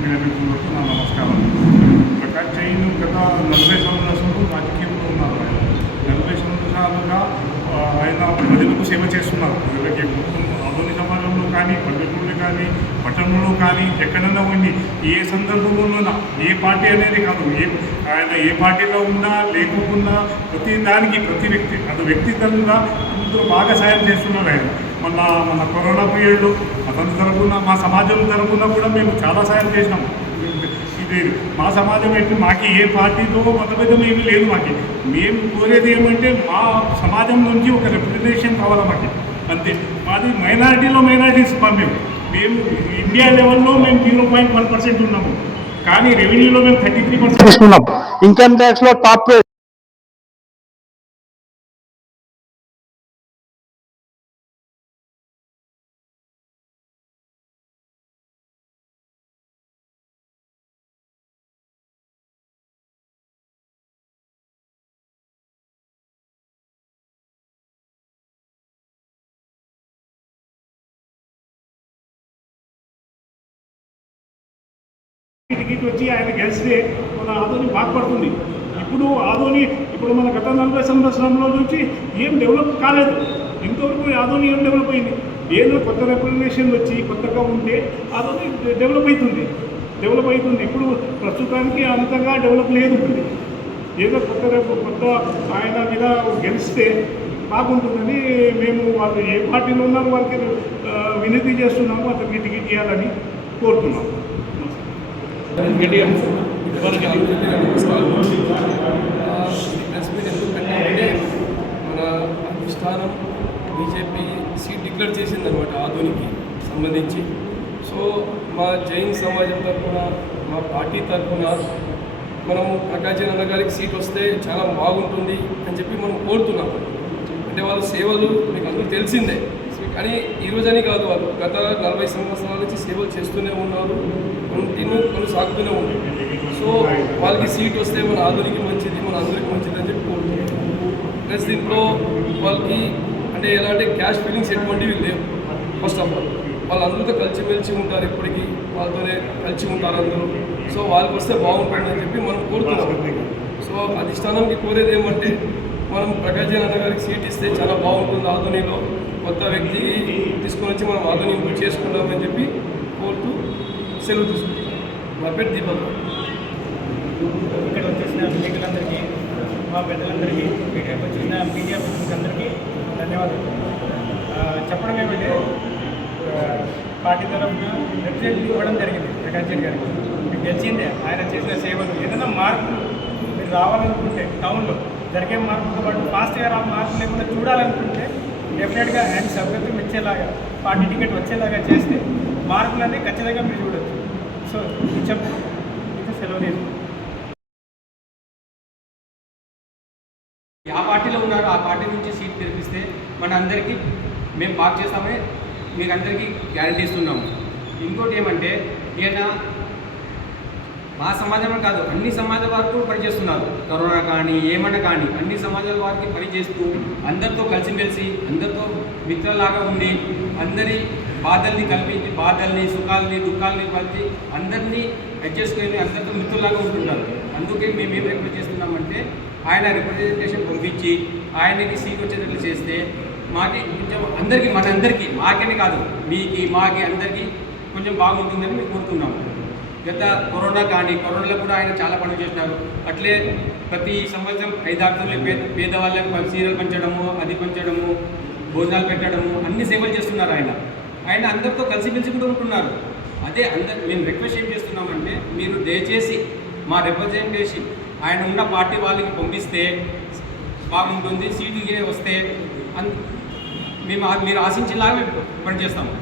మీడియాకు నా నమస్కారం ప్రకాష్ జైన్ గత నలభై సంవత్సరాలు రాజకీయంలో ఉన్నారు ఆయన నలభై సంవత్సరాలుగా ఆ, ఆయన ప్రజలకు సేవ చేస్తున్నారు ప్రజలకి ఆధునిక సమాజంలో కానీ పల్లెటూళ్ళు కానీ పట్టణంలో కానీ ఎక్కడైనా ఉండి ఏ సందర్భంలోనైనా ఏ పార్టీ అనేది కాదు ఏ ఆయన ఏ పార్టీలో ఉన్నా లేకపోకుండా ప్రతి దానికి ప్రతి వ్యక్తి అది వ్యక్తిగతంగా అందరూ బాగా సాయం చేస్తున్నారు ఆయన. మొన్న మన కరోనా పీరియడ్ అతని తరపున మా సమాజం తరపున కూడా మేము చాలా సాయం చేసినాము ఇది మా సమాజం ఏంటి మాకు ఏ పార్టీతో మతభేదం ఏమీ లేదు మాకు. మేము కోరేది ఏమంటే మా సమాజం నుంచి ఒక రిప్రజెంటేషన్ కావాలి మాకు. అంతే. మాది మైనారిటీలో మైనారిటీస్ మేము. మేము ఇండియా లెవెల్లో మేము జీరో పాయింట్ వన్ పర్సెంట్ ఉన్నాము. కానీ రెవెన్యూలో మేము థర్టీ త్రీ పర్సెంట్ తీసుకున్నాం ఇన్కమ్ ట్యాక్స్లో టాప్ టికెట్ వచ్చి ఆయన గెలిస్తే మన ఆధోని బాగుపడుతుంది ఇప్పుడు ఆదోని ఇప్పుడు మన గత నలభై సంవత్సరంలో నుంచి ఏం డెవలప్ కాలేదు. ఇంతవరకు ఆదోని ఏం డెవలప్ అయింది? ఏదో కొత్త రిప్రజెంటేషన్ వచ్చి కొత్తగా ఉంటే ఆదోని డెవలప్ అవుతుంది. డెవలప్ అవుతుంది. ఇప్పుడు ప్రస్తుతానికి అంతగా డెవలప్ లేదు. ఏదో కొత్త రేపు కొత్త ఆయన మీద గెలిస్తే బాగుంటుందని మేము వాళ్ళు ఏ పార్టీలో ఉన్నారో వాళ్ళకి వినతి చేస్తున్నాము. అతనికి టికెట్ ఇవ్వాలని కోరుతున్నాము. మన అధిష్టానం బీజేపీ సీట్ డిక్లేర్ చేసిందనమాట ఆధునికి సంబంధించి సో మా జైన్ సమాజం తరఫున మా పార్టీ తరఫున మనం ప్రకాశం అన్న గారికి సీట్ వస్తే చాలా బాగుంటుంది అని చెప్పి మనం కోరుతున్నాం అంటే వాళ్ళ సేవలు మీకు అందరూ తెలిసిందే కానీ ఈ కాదు వాళ్ళు. గత నలభై సంవత్సరాల నుంచి సేవలు చేస్తూనే ఉన్నారు కంటిన్యూ కొనసాగుతూనే ఉన్నారు సో వాళ్ళకి సీట్ వస్తే మన ఆధునికి మంచిది మన అందరికి మంచిది అని చెప్పి కోరుతున్నాం ప్లస్ దీంట్లో వాళ్ళకి అంటే ఎలా అంటే క్యాష్ ఫీలింగ్స్ ఎటువంటివి లేవు ఫస్ట్ ఆఫ్ ఆల్ వాళ్ళందరితో కలిసిమెలిసి ఉంటారు ఎప్పటికీ వాళ్ళతోనే కలిసి ఉంటారు అందరూ. సో వాళ్ళకి వస్తే బాగుంటుందని చెప్పి మనం కోరుతున్నాం. సో అధిష్టానంకి కోరేది ఏమంటే మనం ప్రకాశ్ అన్న గారికి సీట్ ఇస్తే చాలా బాగుంటుంది ఆధునిలో కొత్త వ్యక్తి తీసుకొని వచ్చి మనం ఆధుని ఇంప్రూవ్ చేసుకుందామని చెప్పి కోరుతూ సెలవు తీసుకుంటాం నా పేరు దీపక్. ఇక్కడ వచ్చేసిన విలేకరులందరికీ మా పెద్దలందరికీ మీడియాకి వచ్చిన మీడియా అందరికీ ధన్యవాదాలు. చెప్పడం ఏమంటే పార్టీ తరఫున రిప్రజెంట్ ఇవ్వడం జరిగింది ప్రకాష్ గారికి. మీకు తెలిసిందే ఆయన చేసిన సేవలు ఏదైనా మార్పులు మీరు రావాలనుకుంటే టౌన్లో జరిగే మార్పుతో పాటు ఫాస్ట్గా రా మార్పు లేకుండా చూడాలనుకుంటే డెఫినెట్గా ఆయన సౌకర్యం వచ్చేలాగా పార్టీ టికెట్ వచ్చేలాగా చేస్తే మార్పులన్నీ ఖచ్చితంగా మీరు చూడొచ్చు. సో చెప్పు ఇంకా సెలవు లేదు ఆ పార్టీలో ఉన్నారు ఆ పార్టీ నుంచి సీట్ తెరిపిస్తే మన అందరికీ మేము బాగా చేస్తామని మీకు అందరికీ గ్యారంటీ ఇస్తున్నాము. ఇంకోటి ఏమంటే ఈయన మా సమాజమే కాదు అన్ని సమాజాల వారు కూడా పనిచేస్తున్నారు. కరోనా కానీ ఏమైనా కానీ అన్ని సమాజాల వారికి పనిచేస్తూ అందరితో కలిసిమెలిసి అందరితో మిత్రలాగా ఉండి అందరి బాధల్ని కల్పించి బాధల్ని సుఖాలని దుఃఖాలని పరిచి అందరినీ అడ్జస్ట్ చేసుకొని అందరితో మిత్రులాగా ఉంటున్నారు. అందుకే మేము ఏం రిప్రజెంట్ చేస్తున్నామంటే ఆయన రిప్రజెంటేషన్ పంపించి ఆయనకి సీట్ వచ్చేటట్లు చేస్తే మాకి కొంచెం అందరికీ మన అందరికీ మాకని కాదు మీకి మాకి అందరికీ కొంచెం బాగుంటుందని మేము కోరుతున్నాము. గత కరోనా కానీ కరోనాలో కూడా ఆయన చాలా పనులు చేసినారు. అట్లే ప్రతి సంవత్సరం ఐదార్థంలో పేద పేదవాళ్ళకి సీరియల్ పంచడము అది పంచడము భోజనాలు పెట్టడము అన్ని సేవలు చేస్తున్నారు ఆయన. ఆయన అందరితో కలిసిమెలిసి కూడా ఉంటున్నారు. అదే అందరు మేము రిక్వెస్ట్ ఏం చేస్తున్నామంటే మీరు దయచేసి మా రిప్రజెంటేషన్ ఆయన ఉన్న పార్టీ వాళ్ళకి పంపిస్తే బాగుంటుంది సీటు వస్తే అన్ మేము మీరు ఆశించేలాగా పనిచేస్తాము.